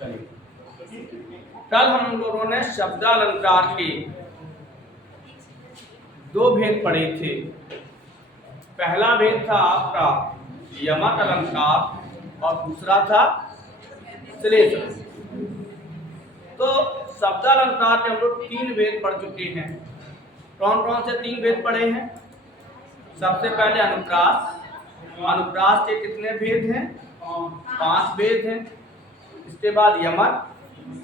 चलिए, कल हम लोगों ने शब्दालंकार के दो भेद पढ़े थे। पहला भेद था आपका यमक अलंकार और दूसरा था श्लेष। तो शब्दालंकार के हम लोग 3 भेद पढ़ चुके हैं। कौन कौन से 3 भेद पढ़े हैं? सबसे पहले अनुप्रास। अनुप्रास के कितने भेद हैं? 5 भेद हैं। इसके बाद यमक,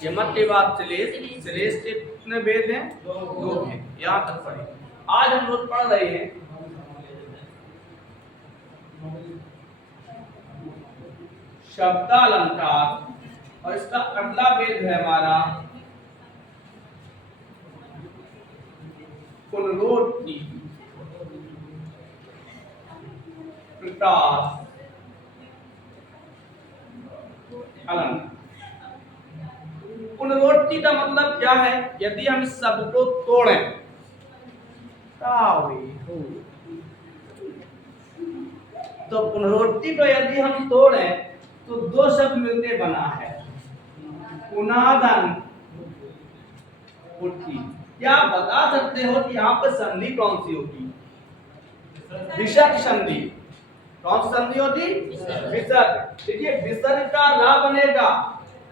यमक के बाद श्लेष, श्लेष के कितने भेद हैं? 2 भेद। यहाँ तक पढ़े। आज हम लोग पढ़ रहे हैं शब्दालंकार और इसका अगला भेद है हमारा पुनरोक्ति, प्रकाश, अलंकार। पुनरोक्ति का मतलब क्या है? यदि हम इस शब्द को तोड़ें, तो पुनरोक्ति को यदि हम तोड़ें तो 2 शब्द मिलके बना है, पुनादन उक्ति। क्या आप बता सकते हो कि यहाँ पर संधि कौन सी होगी? विसर्ग संधि। कौन सी संधि होगी? विसर्ग। देखिए, विसर्ग का रा बनेगा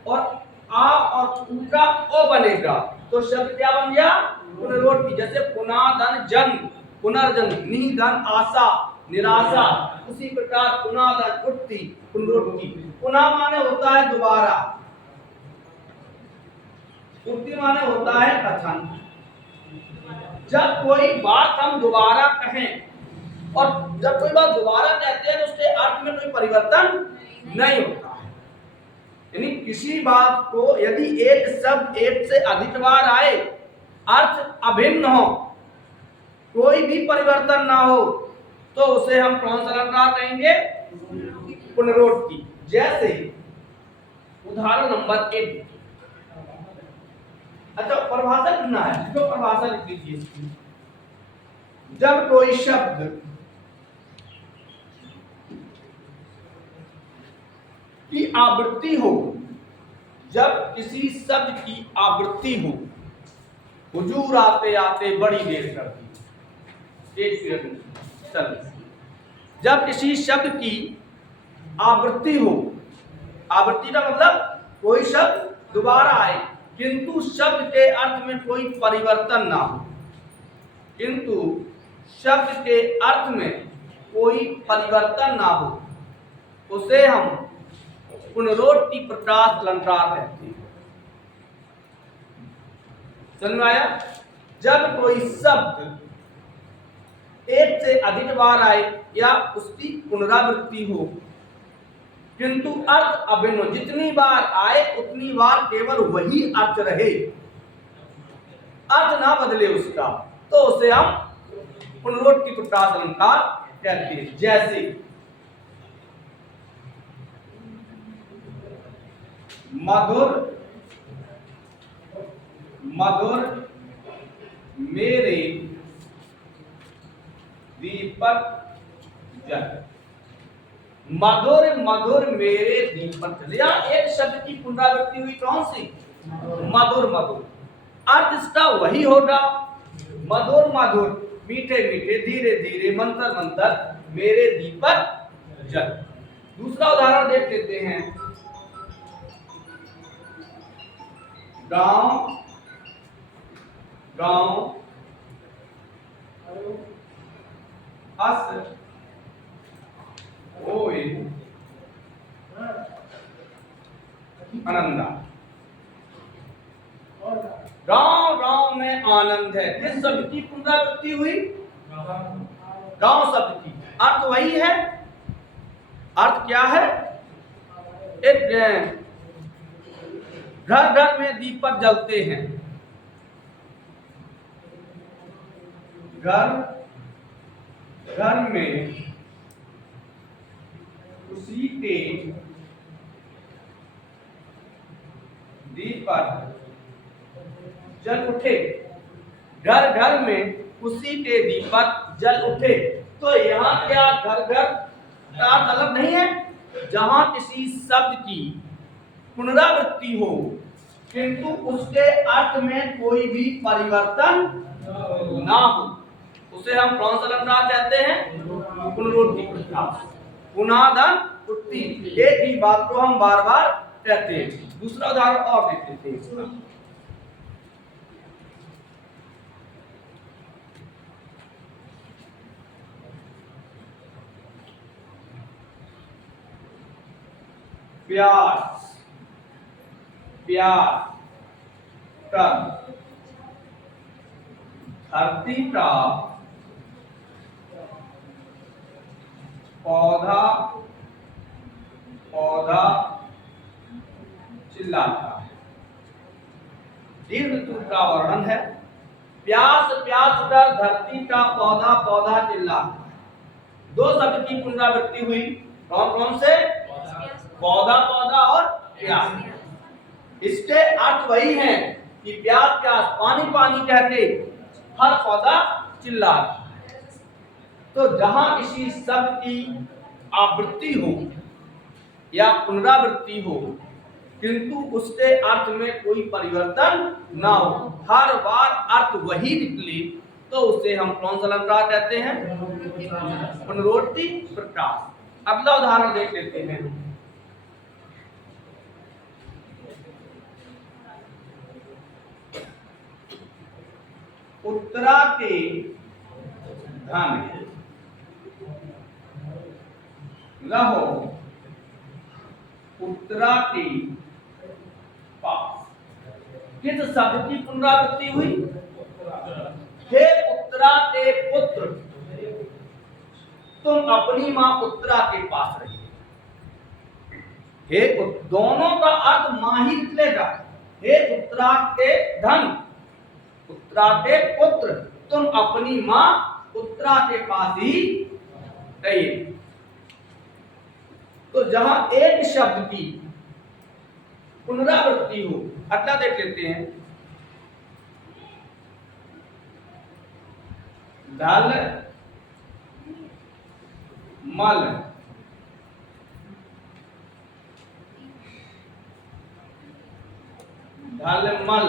और आ और उ का ओ बनेगा, तो शब्द क्या बन गया? पुनरोक्ति। जैसे पुनादन जन्म, पुनर्जन्म, निधन आशा, निराशा। उसी प्रकार पुनादन उक्ति, पुनरोक्ति। पुनः माने होता है दोबारा, उक्ति माने होता है कथन। जब कोई बात हम दोबारा कहें और जब कोई बात दोबारा कहते हैं तो उसके अर्थ में कोई परिवर्तन नहीं होता है। यानी किसी बात को यदि एक शब्द एक से अधिक बार आए, अर्थ अभिन्न हो, कोई भी परिवर्तन ना हो, तो उसे हम कौन सा अलंकार कहेंगे? पुनरोक्ति। जैसे उदाहरण नंबर 1। अच्छा, परिभाषा लिखना है, जो परिभाषा लिख लीजिए इसकी। जब कोई शब्द की आवृत्ति हो, जब किसी शब्द की आवृत्ति हो, हुजूर आते आते बड़ी देर कर दी, 1 मिनट चल। जब किसी शब्द की आवृत्ति हो, आवृत्ति का मतलब कोई शब्द दोबारा आए किंतु शब्द के अर्थ में कोई परिवर्तन ना हो, किंतु शब्द के अर्थ में कोई परिवर्तन ना हो, उसे हम पुनरोक्ति प्रकाश अलंकार कहते हैं। समझ में आया? जब कोई शब्द एक से अधिक बार आए या उसकी पुनरावृत्ति हो किंतु अर्थ अभिन्न हो, जितनी बार आए उतनी बार केवल वही अर्थ रहे, अर्थ ना बदले उसका, तो उसे हम पुनरोक्ति प्रकाश अलंकार कहते हैं। जैसे मधुर मधुर मेरे दीपक जल। मधुर मधुर मेरे दीपक जल। यहाँ एक शब्द की पुनरावृत्ति हुई, कौन सी? मधुर मधुर। अर्थ इसका वही होगा, मधुर मधुर, मीठे मीठे, धीरे धीरे, मंतर मंतर, मेरे दीपक जल। दूसरा उदाहरण देख लेते हैं। गांव गांव अस ओए आनंदा। गांव गांव में आनंद है। किस शब्द की पुनरावृत्ति हुई? गांव शब्द की। अर्थ वही है। अर्थ क्या है? एक घर घर में दीपक जलते हैं, घर घर में उसी के दीपक जल उठे। घर घर में उसी के दीपक जल उठे। तो यहाँ क्या घर घर का मतलब नहीं है? जहां किसी शब्द की पुनरावृत्ति हो किंतु उसके अर्थ में कोई भी परिवर्तन ना हो, उसे हम कौन सा अलंकार कहते हैं? पुनरुक्ति प्रत्याश। पुनरावृत्ति, एक ही बात को हम बार बार कहते हैं। दूसरा उदाहरण और देख लेते हैं इसका। प्यास, प्यास तब धरती का पौधा पौधा चिल्लाता है। दीर्घ ऋतु का वर्णन है। प्यास प्यास कर धरती का पौधा पौधा चिल्लाता है। दो शब्द की पुनरावृत्ति हुई, कौन कौन से? पौधा पौधा और प्यास। इसके अर्थ वही हैं कि प्यास प्यास पानी पानी कहते हर पौधा चिल्ला रहा है। तो जहां किसी शब्द की आवृत्ति हो या पुनरावृत्ति हो किंतु उसके अर्थ में कोई परिवर्तन ना हो, हर बार अर्थ वही निकले, तो उसे हम कौन सा अलंकार कहते हैं? पुनरुक्ति प्रत्याश। अगला उदाहरण देख लेते हैं। उत्तरा के धन रहो उत्तरा के पास। किस शब्द की पुनरावृत्ति हुई? हे उत्तरा के पुत्र, तुम अपनी मां उत्तरा के पास रहिए। हे दोनों का अर्थ मां ही निकलेगा। हे उत्तरा के धन, उत्तरा के पुत्र, तुम अपनी मां उत्तरा के पास ही रहिए। तो जहां एक शब्द की पुनरावृत्ति हो, अगला देख लेते हैं। धल मल, धल मल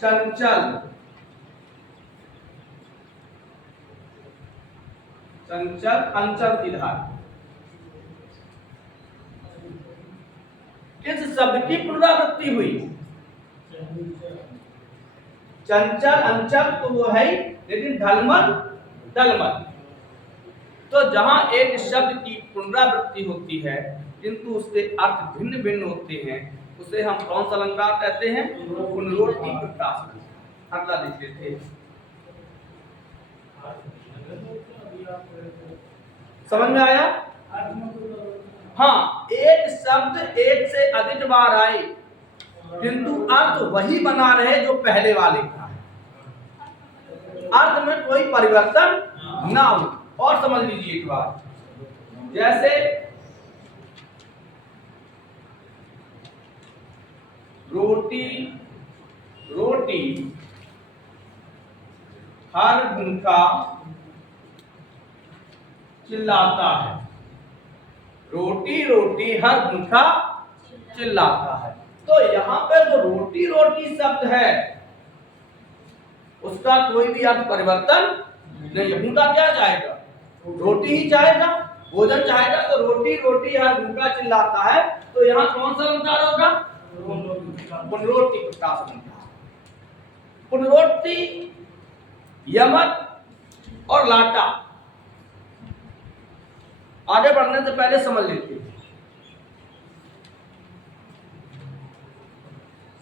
चंचल, चंचल अंचल की धार। किस शब्द की पुनरावृत्ति हुई? चंचल अंचल तो वो है, लेकिन ढलमल दलमल। तो जहां एक शब्द की पुनरावृत्ति होती है किंतु उसके अर्थ भिन्न भिन्न होते हैं, उसे हम कौन सा अलंकार कहते हैं? पुनरुक्ति प्रत्याश। अगला देख लेते हैं। समझ में आया? हाँ, एक शब्द एक से अधिक बार आए किंतु अर्थ वही बना रहे जो पहले वाले का है, अर्थ में कोई परिवर्तन ना हो। और समझ लीजिए एक बात, जैसे रोटी रोटी हर भूखा चिल्लाता है। रोटी रोटी हर भूखा चिल्लाता है। तो यहाँ पे जो रोटी रोटी शब्द है उसका कोई भी अर्थ परिवर्तन नहीं है। भूखा क्या चाहेगा? रोटी ही चाहेगा, भोजन चाहेगा। तो रोटी रोटी हर भूखा चिल्लाता है, तो यहाँ कौन सा अलंकार होगा? पुनरुक्ति प्रत्याश। पुनरुक्ति, यमक और लाटा। आगे बढ़ने से पहले समझ लेते हैं।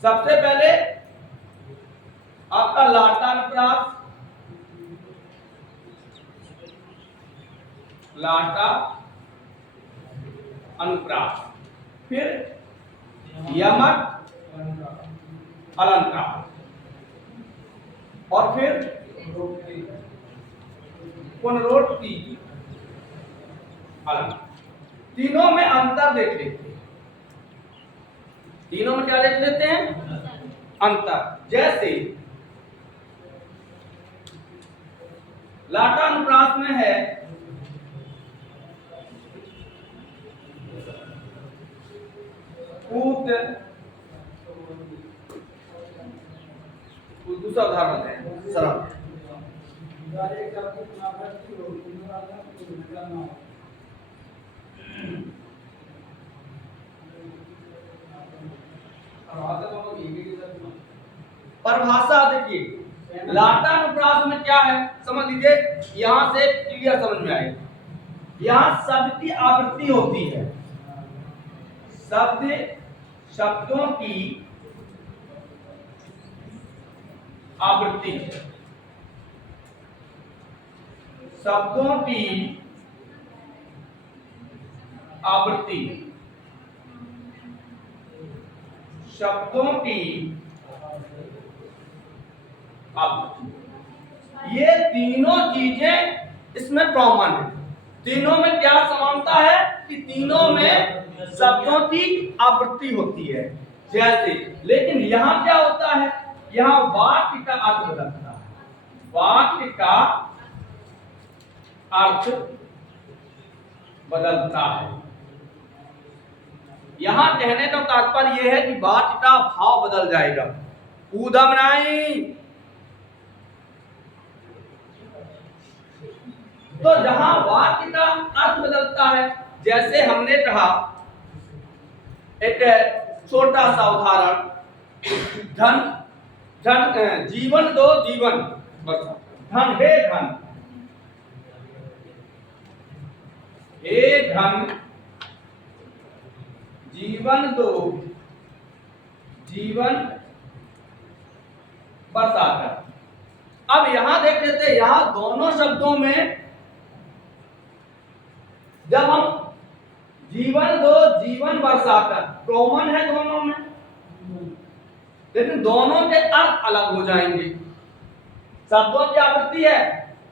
सबसे पहले आपका लाटा अनुप्रास, लाटा अनुप्रास, फिर यमक अलंकार और फिर पुनरुक्ति अलंकार। तीनों में अंतर देख लेते हैं। तीनों में क्या देख लेते हैं? अंतर। जैसे लाटा अनुप्रास में है पूत, दूसरा उदाहरण है सरल। परिभाषा देखिए, लाटानुप्रास में क्या है समझ लीजिए, यहां से क्लियर समझ में आएगा। यहां शब्द की आवृत्ति होती है, शब्दों की आवृत्ति, शब्दों की आवृत्ति, शब्दों की आवृत्ति, ये तीनों चीजें इसमें कॉमन है। तीनों में क्या समानता है कि तीनों में शब्दों की आवृत्ति होती है जैसे, लेकिन यहां क्या होता है, यहां वाक्य का अर्थ बदलता है, वाक्य का अर्थ बदलता है। यहां कहने का तात्पर्य यह है कि वाक्य का भाव बदल जाएगा। ऊधम नहीं, तो जहां वाक्य का अर्थ बदलता है, जैसे हमने कहा एक छोटा सा उदाहरण, धन जीवन दो जीवन, धन हे धन, हे धन जीवन दो जीवन बरसाकर। अब यहां देख लेते हैं, यहां दोनों शब्दों में जब हम जीवन दो जीवन बरसाकर कॉमन है दोनों में, लेकिन दोनों के अर्थ अलग हो जाएंगे। शब्दों की आवृत्ति है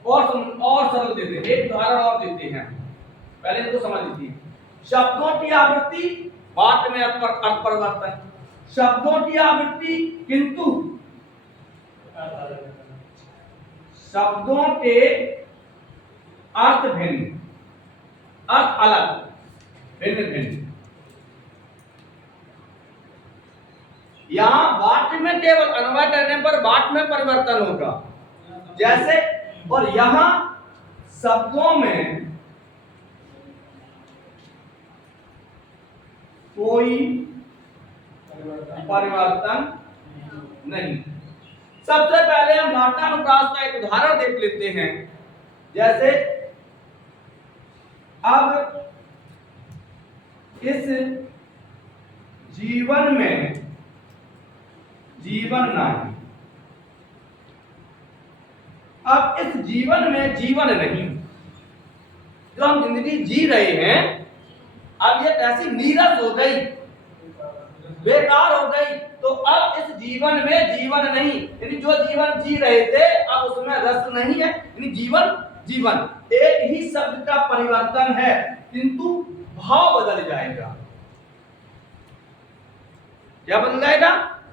और सरल देते हैं। एक उदाहरण और देते हैं, पहले इनको समझ लीजिए। शब्दों की आवृत्ति, वाक्य में अर्थ परिवर्तन, शब्दों की आवृत्ति किंतु शब्दों के अर्थ भिन्न, अर्थ अलग, भिन्न भिन्न। यहां वाक्य में केवल अन्वय करने पर वाक्य में परिवर्तन होगा जैसे, और यहां शब्दों में कोई परिवर्तन नहीं। सबसे पहले हम लाटानुप्रास का एक उदाहरण देख लेते हैं। जैसे अब इस जीवन में जीवन नहीं, अब इस जीवन में जीवन नहीं, जो हम जिंदगी जी रहे हैं अब ये कैसी नीरस हो गई, बेकार हो गई। तो अब इस जीवन में जीवन नहीं, यानी जो जीवन जी रहे थे अब उसमें रस नहीं है, यानी जीवन जीवन एक ही शब्द का परिवर्तन है किंतु भाव बदल जाएगा। क्या बदल जाएगा?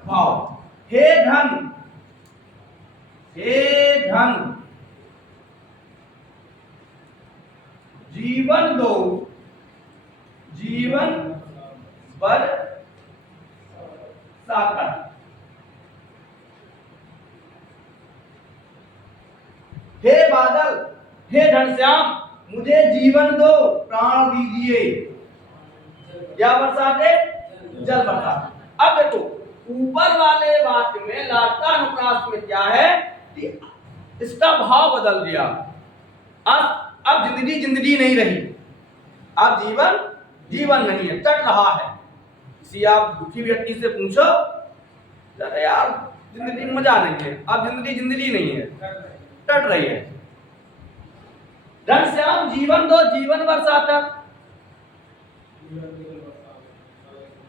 भाव। हे धन, हे धन जीवन दो जीवन बर साकर। हे बादल, हे घनश्याम मुझे जीवन दो, प्राण दीजिए। क्या बरसाते? जल बरसाते। अब देखो ऊपर वाले वाक्य में लाटानुप्रास में क्या है कि इसका भाव बदल गया। अब जिंदगी जिंदगी नहीं रही, अब जीवन जीवन नहीं है, कट रहा है। किसी आप दुखी व्यक्ति से पूछो, अरे यार जिंदगी में मजा नहीं है, अब जिंदगी जिंदगी नहीं है, कट रही है। घनश्याम जीवन दो जीवन बरसाकर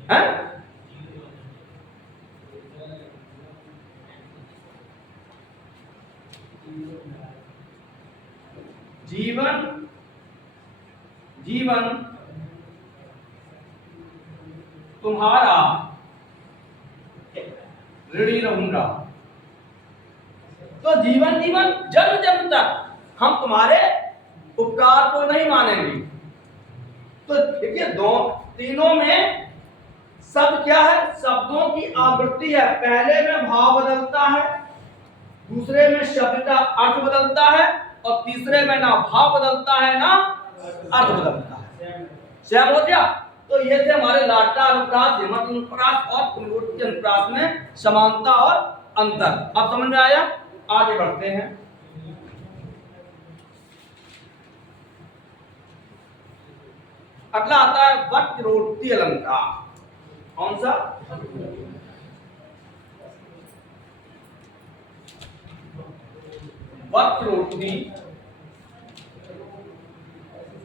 है? जीवन जीवन तुम्हारा ऋणी रहूंगा। तो जीवन जीवन जन्म जन्म तक हम तुम्हारे उपकार को नहीं मानेंगे। तो देखिए तीनों में शब्द क्या है? शब्दों की आवृत्ति है। पहले में भाव बदलता है, दूसरे में शब्द का अर्थ बदलता है, और तीसरे में ना भाव बदलता है ना अर्थ बदलता है। सेम हो गया। तो ये थे हमारे लाटा अनुप्रास, हेमंत अनुप्रास और पुनरुक्ति अनुप्रास में समानता और अंतर। अब समझ में आया? आगे बढ़ते हैं। अगला आता है वक्रोक्ति अलंकार। कौन सा? वक्रोक्ति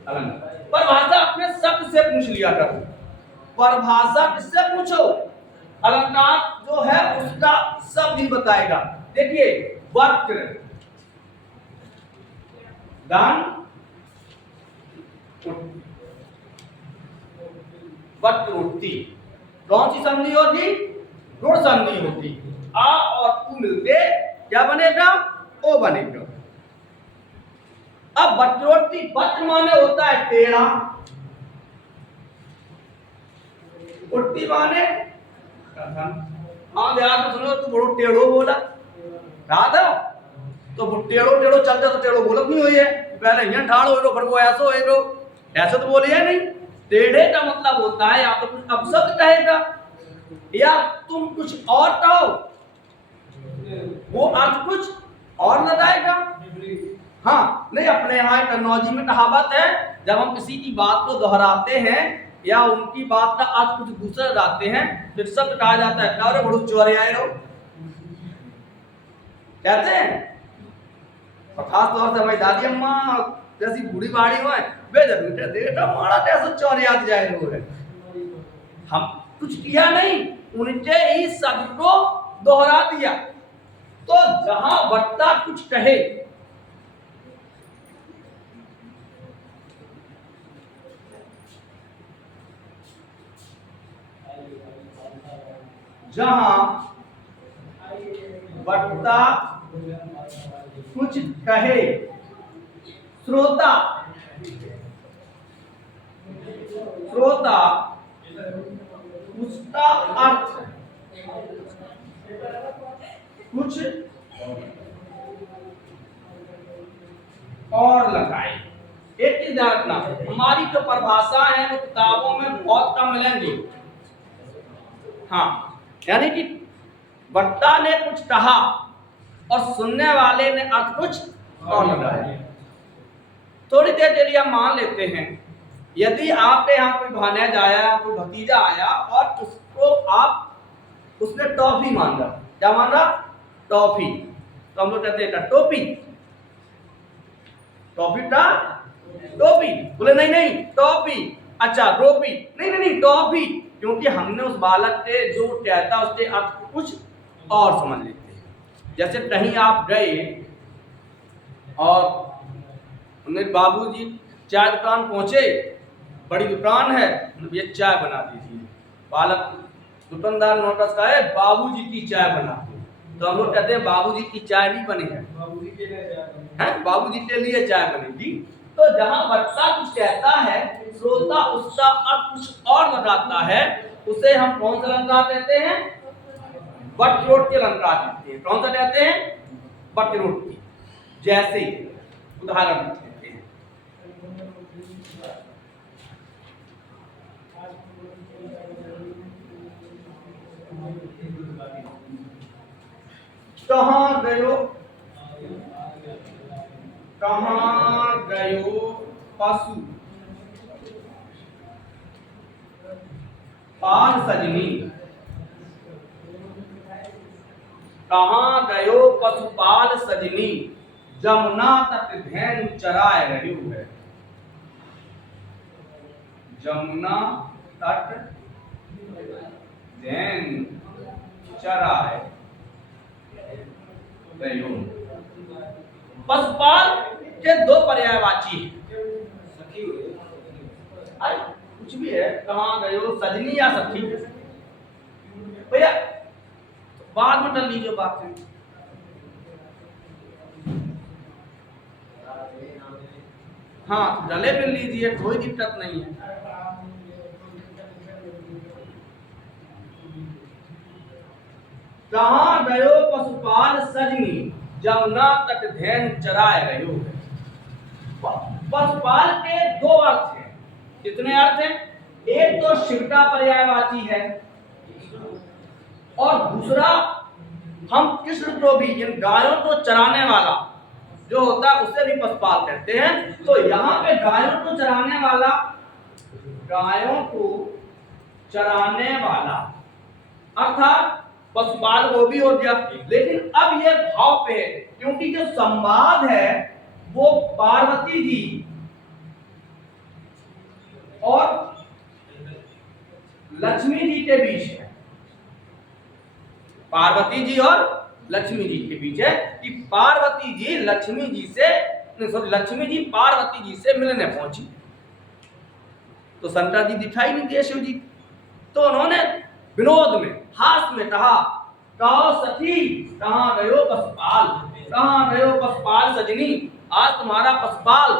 अलंकार। परिभाषा अपने शब्द से पूछ लिया करो। परिभाषा किससे पूछो? अलंकार जो है उसका शब्द ही बताएगा। देखिए, वक्र, दान, वक्रोक्ति। कौन सी संधि होती? गुण संधि होती। आ और उ मिलके क्या बनेगा? ओ बनेगा। अब वक्रोक्ति, वक्र माने होता है टेढ़ा, उट्टी माने हाँ ध्यान से सुनो, तू बड़ो टेढ़ो बोला कहा था, तो टेढ़ो टेढ़ो चलते तो टेढ़ो बोलत नहीं हुई है। पहले यहाँ ठाड़ हो लो, फिर वो ऐसा हो लो, ऐसे तो बोले है नहीं। टेढ़े का मतलब होता है या तो कुछ अपशब्द कहेगा या तुम कुछ और कहो, वो अर्थ कुछ और लगाएगा। हाँ नहीं, अपने यहाँ टेक्नोलॉजी में कहावत है, जब हम किसी की बात को दोहराते हैं या उनकी बात का अर्थ कुछ दूसरा लगाते हैं, फिर शब्द कहा जाता है क्या रे बड़ू चोरे आए रहो, कहते हैं। और खास तौर से हमारी दादी अम्मा जैसी बूढ़ी बाड़ी हुआ वे जरूर देखा मारा कैसे चोरे आते जाए रहो है। हम कुछ किया नहीं, उनके ही शब्द को दोहरा दिया। तो जहां वक्ता कुछ कहे, जहां वक्ता कुछ कहे, श्रोता उसका अर्थ कुछ और लगाए। एक चीज ध्यान रखना, हमारी जो परिभाषा है वो किताबों में बहुत कम मिलेंगी। हाँ, यानी कि वक्ता ने कुछ कहा और सुनने वाले ने अर्थ कुछ और लगाया। थोड़ी देर के लिए हम मान लेते हैं, यदि आपके यहाँ कोई भानेज आया, कोई भतीजा आया और उसको आप उसने टॉफी मांगा, क्या मांगा? टॉफी। तो हम लोग कहते हैं टोपी, टॉफी का टोपी। बोले नहीं नहीं टॉफी, अच्छा टोपी, नहीं नहीं नहीं टॉफी, क्योंकि हमने उस बालक के जो कहता उसके अर्थ कुछ और समझ लेते हैं। जैसे कहीं आप गए और उन्हें बाबूजी चाय दुकान पहुंचे, बड़ी दुकान है, ये चाय बना दीजिए। बालक दुकानदार नोटिस का है बाबूजी की चाय बना दो, तो हम लोग कहते हैं बाबूजी की चाय नहीं बनी है, बाबूजी के लिए चाय बनेगी। तो जहां वक्ता कुछ कहता है, श्रोता उसका अर्थ कुछ और लगाता है, उसे हम कौन सा अलंकार कहते हैं? वक्रोक्ति अलंकार कहते हैं। कौन सा कहते हैं? वक्रोक्ति। जैसे उदाहरण देते हैं, कहाँ गयो पशु पाल सजनी, कहाँ गयो पशुपाल सजनी, जमुना तट धेनु चराय रह्यो है। जमुना तट धेनु चराय रह्यो। पशुपाल के दो पर्यायवाची है, अरे कुछ भी है, कहाँ गयो सजनी या सखी, भैया बाद में कर लीजिए बात है। हाँ गले मिल लीजिए, कोई दिक्कत नहीं है। कहाँ गयो पशुपाल सजनी, जमुना तट धैन चराए रहो। पशुपाल के दो अर्थ हैं। कितने अर्थ हैं? एक तो शिवता पर्यायवाची है और दूसरा हम कृष्ण को भी, इन गायों को चराने वाला जो होता है उसे भी पशुपाल कहते हैं। तो यहाँ पे गायों को चराने वाला, गायों को चराने वाला अर्थात पशुपाल वो भी हो गया। लेकिन अब ये भाव पे है, क्योंकि जो संवाद है वो पार्वती जी और लक्ष्मी जी के बीच है। पार्वती जी और लक्ष्मी जी के बीच है कि पार्वती जी लक्ष्मी जी से, लक्ष्मी जी पार्वती जी से मिलने पहुंची। तो शंकर जी दिखाई नहीं दिए शिव जी, तो उन्होंने विनोद में, हास में कहा, कहो सखी कहाँ गयो पशुपाल, कहाँ गयो पशुपाल सजनी, आज तुम्हारा पशुपाल।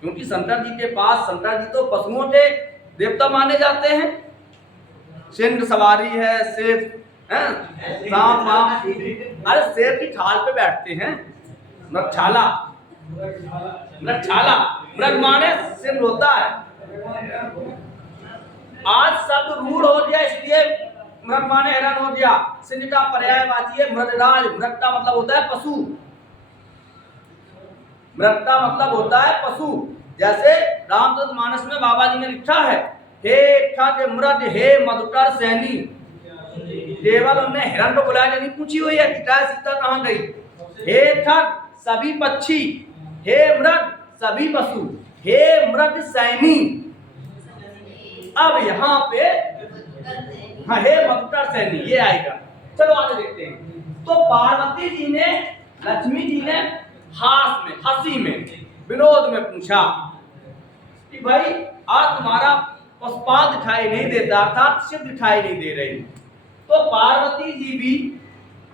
क्योंकि शंकर जी के पास, शंकर जी तो पशुओं के देवता माने जाते हैं। सिंह सवारी है, शेर है, सांप वाप, अरे शेर की ठाल पे बैठते हैं, मृगछाला, मृगछाला, मृग माने सिंह होता है। आज शब्द रूढ़ हो गया, इसलिए मृग माने हैरान हो गया। सिंह का पर्यायवाची है मृगराज। मृग का मतलब होता है पशु, मृग का मतलब होता है पशु। जैसे रामचरित मानस में बाबा जी ने लिखा है, हे ठग मृग हे मधुकर सैनी। केवल उन्हें हिरण को बुलाया नहीं पूछी हुई है कि क्या सीता कहाँ गई। हे ठग सभी पक्षी, हे मृग सभी पशु, हे मृग सैनी। अब यहाँ पे हाँ, हे मधुकर सैनी ये आएगा। चलो आगे देखते हैं। तो पार्वती जी ने, लक्ष्मी जी ने हास में, हंसी में, विनोद में पूछा कि भाई आज तुम्हारा पशुपाल दिखाई नहीं देता, अर्थात शिव दिखाई नहीं दे रही। तो पार्वती जी भी,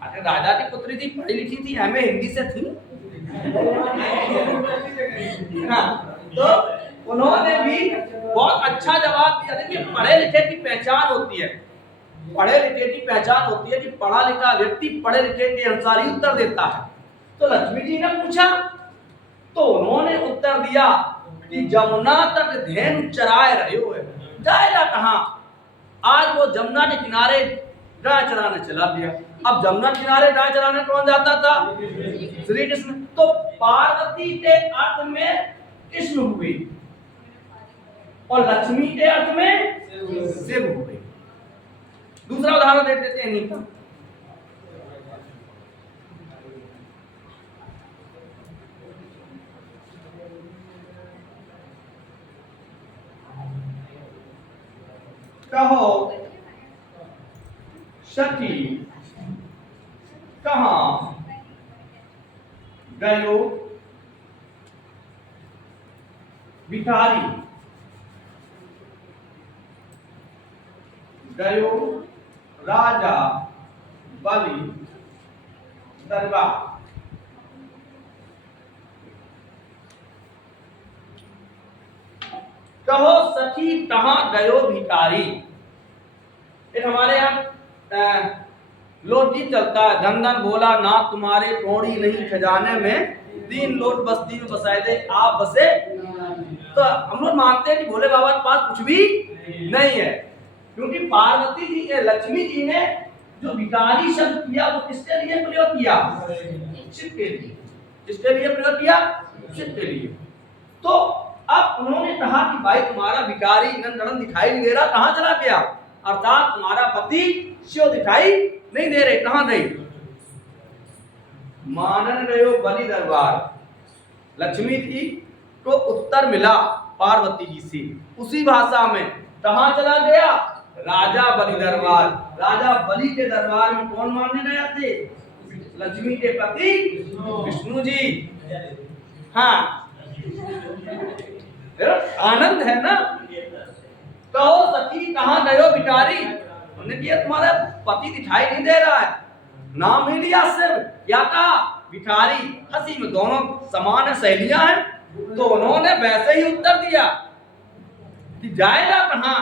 अरे राजा की पुत्री थी, पढ़ी लिखी थी, हमें हिंदी से थी हाँ, तो उन्होंने भी बहुत अच्छा जवाब दिया। देखिए पढ़े लिखे की पहचान होती है, पढ़े लिखे की पहचान होती है कि पढ़ा लिखा व्यक्ति पढ़े लिखे के अनुसार ही उत्तर देता है। तो लक्ष्मी जी ने पूछा तो उन्होंने उत्तर दिया कि जमुना तट धेनु चराए रहे हो। जाएगा कहाँ? आज वो जमुना के किनारे गाय चराने चला गया। अब जमुना किनारे गाय चराने कौन जाता था? श्री कृष्ण। तो पार्वती के अर्थ में कृष्ण हुए और लक्ष्मी के अर्थ में शिव हुए। दूसरा उदाहरण दे देते हैं इन्हीं का। कहो सखी कहाँ गयो भिखारी, गयो राजा बलि दरबार। कहो सखी कहाँ गयो भिखारी। एक हमारे यहाँ लोकगीत चलता है, धन धन भोला ना तुम्हारे कौड़ी नहीं खजाने में, दीन लोट बस्ती में बसाए दे आप बसे। तो हम लोग मानते हैं कि भोले बाबा के पास कुछ भी नहीं है, क्योंकि पार्वती जी, लक्ष्मी जी ने जो भिखारी शब्द किया वो किसके लिए प्रयोग किया? शिव के लिए। किसके लिए प्रयोग किया? शिव के लिए। तो अब उन्होंने कहा कि भाई तुम्हारा भिखारी नंदन दिखाई नहीं दे रहा, कहाँ चला गया? अर्थात तुम्हारा पति शिव दिखाई नहीं दे रहे, कहाँ गए? मानन गयो बलि दरबार। लक्ष्मी जी को उत्तर मिला पार्वती जी से उसी भाषा में, कहाँ चला गया? राजा बलि दरबार। राजा बलि के दरबार में कौन मानने गए थे? लक्ष्मी के पति विष्णु जी। हाँ, आनंद है ना। कहो सखी कहाँ गयो भिखारी। उन्होंने किया तुम्हारा पति दिखाई नहीं दे रहा है, नाम ही लिया शिव, क्या कहा? भिखारी। हंसी में दोनों समान सहेलियां हैं, तो उन्होंने वैसे ही उत्तर दिया कि जाएगा कहाँ?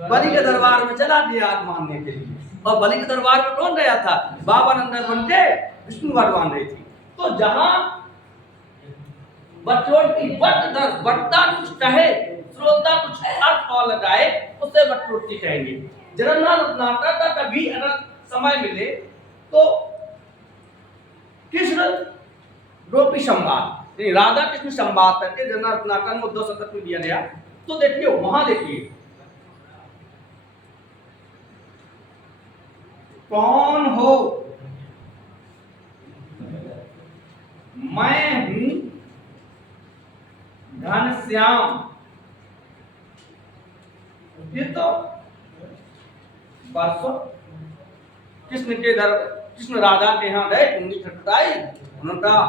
बलि के दरबार में चला गया मानने के लिए। और बलि के दरबार में कौन गया था? बाबा नंदन बन के विष्णु भगवान रही थी। तो जहां बटरोटी बट्टा कुछ कहे, श्रोता कुछ अर्थ और लगाए, उसे बटरोटी कहेंगे। जगन्नाथ रत्नाकर का कभी अगर समय मिले तो कृष्ण गोपी संवाद, राधा कृष्ण संवाद करके जगन्नाथ रत्नाकर में उद्धव शतक में दिया गया, तो देखिए वहां देखिए कौन हो मैं हूं घनश्याम, ये तो परसों कृष्ण राधा के यहाँ गए, कुंडी खटखटाई, उन्होंने कहा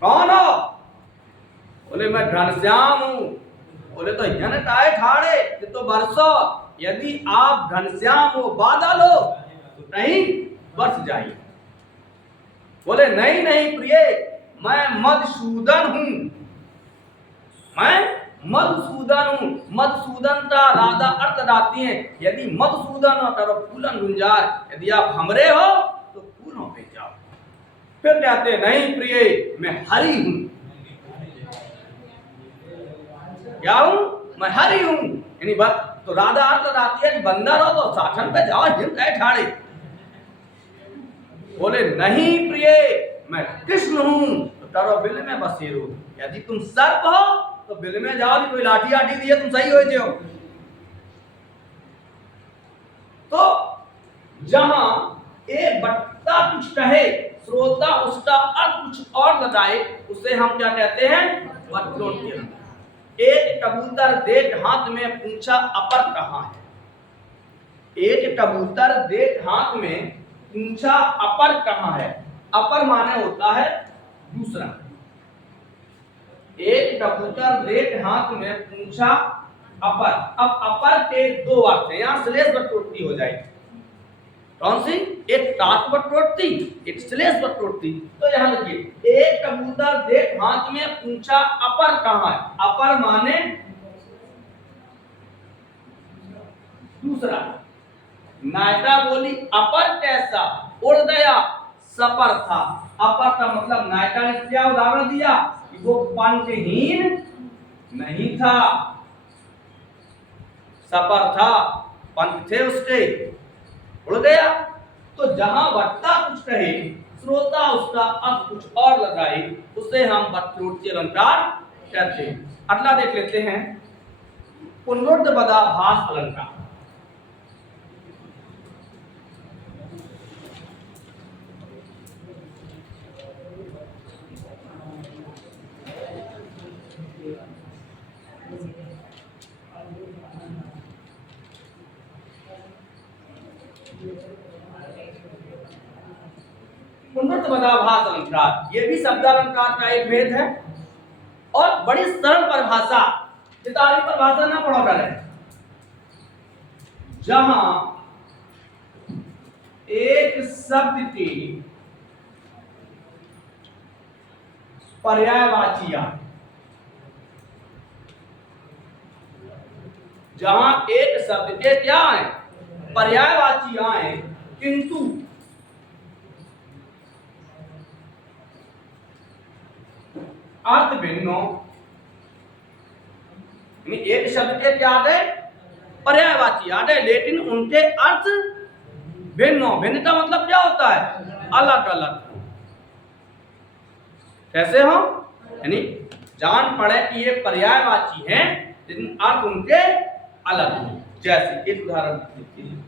कौन हो? बोले मैं घनश्याम हूं। बोले तो यन काहे ठाड़े, ये तो बरसो, यदि आप घनश्याम हो बादल हो तो कहीं बरस जाइए। बोले नहीं नहीं प्रिय, मैं मधुसूदन हूं, मैं मधुसूदन हूं। मधुसूदन का राधा अर्थ दाती है, यदि मधुसूदन हो तो फूलन गुंजार, यदि आप हमरे हो तो फूलों पे जाओ। फिर कहते नहीं प्रिय, मैं हरि हूं। क्या हूं? मैं हरि हूं। यानी तो राधा अर्थ दाती है कि बंदर हो तो शासन पे जाओ, हिम कहे ठाड़े। बोले नहीं प्रिय, मैं कृष्ण हूं, तो करो बिल में बसेरो। यदि तुम सर्प हो तो बिल में जाओ, कोई लाठी आठी दिए तुम सही हो जाओ। तो जहां एक बट्टा कुछ कहे, श्रोता उसका अर्थ कुछ और लगाए, उसे हम क्या कहते हैं? वक्रोक्ति। एक कबूतर देख हाथ में पूछा अपर कहां है। एक कबूतर देख हाथ में पूछा अपर कहां है। अपर माने होता है दूसरा। एक कबूतर देख हाथ में पूछा अपर। अब अपर के दो अर्थ हैं, यहां श्लेष वक्रोक्ति हो जाएगी। कौन सी? एक टाट वक्रोक्ति, एक श्लेष वक्रोक्ति। तो यहां देखिए, एक कबूतर देख हाथ में पूछा अपर कहां है। अपर माने दूसरा। नायका बोली अपर कैसा, उड़ गया, सपर था। अपर का मतलब नायका ने क्या उदाहरण दिया कि वो पंचहीन नहीं था, सपर था, पंख थे उसके, उड़ गया। तो जहां वक्ता कुछ कहे, श्रोता उसका अर्थ कुछ और लगाए, उसे हम वक्रोक्ति अलंकार कहते हैं। अगला देख लेते हैं पुनरुक्तपदाभास अलंकार। पुनरुक्तपदाभास अलंकार, ये भी शब्दालंकार का एक भेद है और बड़ी सरल परिभाषा, चितारी परिभाषा ना पढ़ा करें। जहां एक शब्द की पर्यायवाची आए, जहां एक शब्द के क्या है? पर्यायवाची आए, किंतु अर्थ भिन्न हो। एक शब्द के क्या आ गए? पर्यायवाची आ गए, लेकिन उनके अर्थ भिन्न हो। भिन्न का मतलब क्या होता है? अलग अलग। कैसे हो? यानी जान पड़े कि ये पर्यायवाची हैं, लेकिन अर्थ उनके अलग हैं। जैसे एक उदाहरण देखते हैं,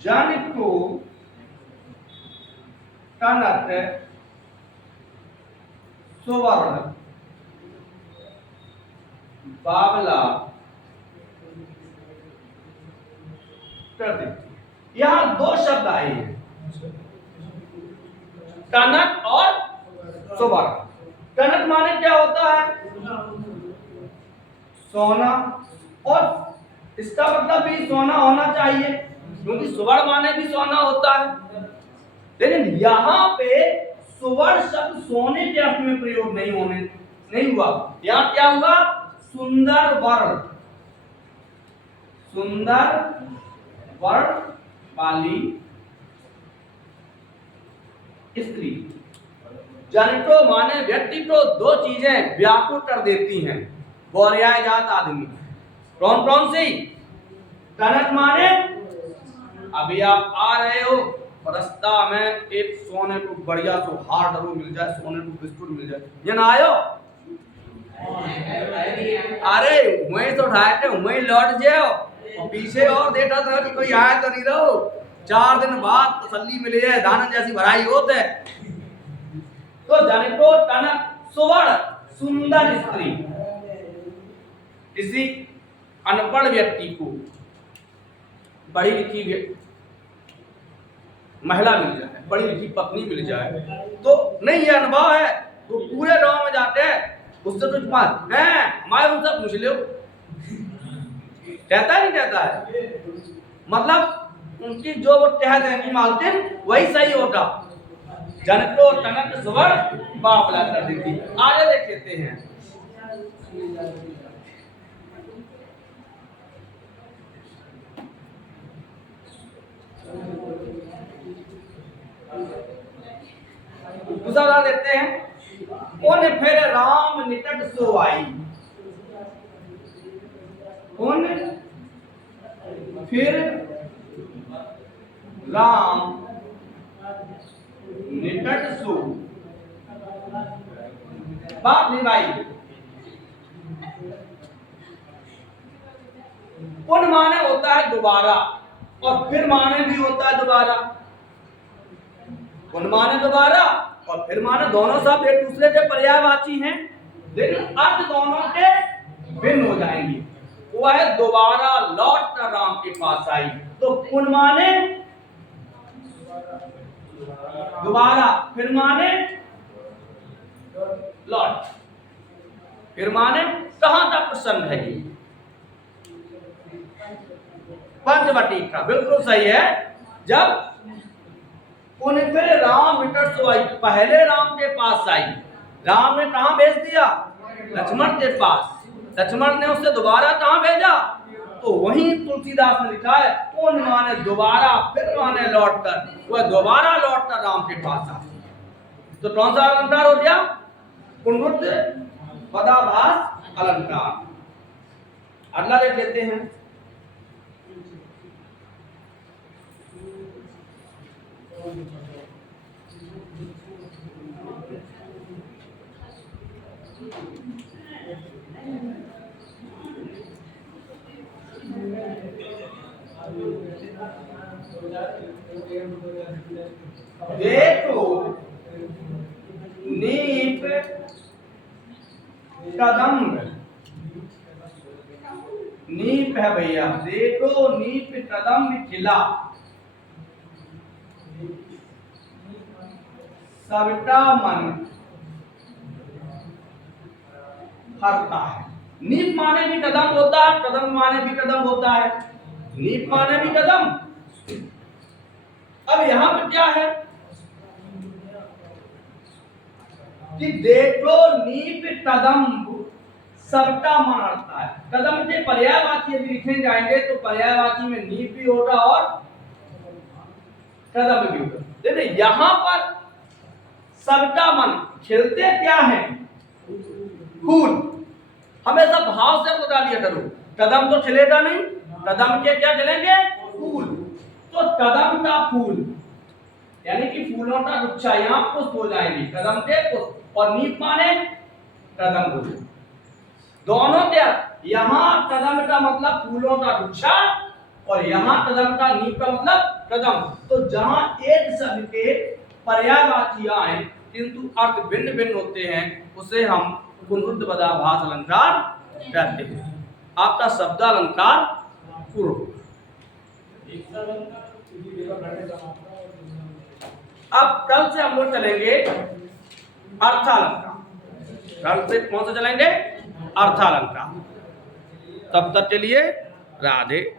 जन को कनक सुवर्ण बावला कर देती। यहां दो शब्द आए हैं, कनक और सुवर्ण। कनक माने क्या होता है? सोना, और इसका मतलब भी सोना होना चाहिए, क्योंकि सुवर्ण माने भी सोना होता है। लेकिन यहाँ पे सुवर्ण शब्द सोने के अर्थ में प्रयोग नहीं हुआ। यहाँ क्या हुआ? सुंदर वर्ण, सुंदर वर्ण वाली स्त्री। जनितो माने व्यक्ति को दो चीजें व्याकुल कर देती हैं, गौरयाए जात आदमी। कौन कौन सी? टनक माने अभी आप आ रहे हो, रास्ता में एक सोने को बढ़िया सो हार डरो मिल जाए, सोने को बिस्कुट मिल जाए, ये ना आयो, अरे वहीं तो उठाए थे, वहीं लौट जाओ, और पीछे और देखा था कि कोई आया तो नहीं रहो। 4 दिन बाद तसल्ली मिली है, दानन जैसी भराई होते। तो जनितो टनक सुवर्ण सुंदर स्त्री, किसी अनपढ़ व्यक्ति को पढ़ी लिखी महिला मिल जाए, पढ़ी लिखी पत्नी मिल जाए, तो नहीं ये अनुभव है, तो पूरे गांव में जाते हैं, उससे कुछ बात है हमारे उनसे पूछ लो, कहता नहीं कहता है, मतलब उनकी जो वो कह देंगी मालकिन वही सही होगा। जनितो टनक सुवर्ण बापला कर देती। आगे देख लेते हैं। दूसरा देखते हैं। कौन फिर राम निकट सो आई, कौन फिर राम निकट सो, बात नहीं भाई। पुन माने होता है दोबारा, और फिर माने भी होता है दोबारा। पुन माने दोबारा और फिर माने, दोनों शब्द एक दूसरे के पर्यायवाची हैं, लेकिन अर्थ दोनों के भिन्न हो जाएंगे। वो है दोबारा लौट कर राम के पास आई, तो पुन माने दोबारा, फिर माने लौट, फिर माने कहां तक प्रसन्न है। पंचवटी का बिल्कुल सही है। जब पुन फिर राम निकट सो आई, पहले राम के पास आई, राम ने कहां भेज दिया? लक्ष्मण के पास। लक्ष्मण ने उसे दोबारा कहां भेजा? तो वहीं तुलसीदास ने लिखा है, पुन माने दोबारा, फिर माने लौट कर, वह दोबारा लौट कर राम के पास आती है। तो कौन सा अलंकार हो गया? पुनरुक्त पदाभास अलंकार। अगला देख लेते हैं। देखो नीप कदम्ब, नीप है भैया, देखो नीप कदम्ब खिला, सबका मन हरता है। नीप माने भी कदम होता है, कदम माने भी कदम होता है, नीप माने भी कदम। अब यहां पर क्या है कि देखो नीप कदम सबका मन हरता है। कदम के पर्यायवाची यदि लिखे जाएंगे तो पर्यायवाची में नीप भी होगा और कदम भी होगा। देखिए यहां पर सबका मन, खिलते क्या है? फूल। हमेशा भाव से बता दिया करो, कदम तो खिलेगा नहीं, कदम के क्या खिलेंगे? फूल। तो कदम का फूल यानी कि फूलों का गुच्छा, यहाँ पुष्प हो जाएंगे, कदम के पुष्प, और नीप माने कदम फूल। दोनों क्या? यहाँ कदम का मतलब फूलों का गुच्छा, और यहाँ कदम का, नीप का मतलब कदम। तो जहां एक शब्द के पर्यायवाची आए किंतु अर्थ भिन्न भिन्न होते हैं, उसे हम पुनरुक्त पदाभास अलंकार कहते हैं। आपका शब्दालंकार पूर्ण। अब कल से हम लोग चलेंगे अर्थालंकार। कल से कौन सा चलेंगे? अर्थालंकार। तब तक के लिए राधे।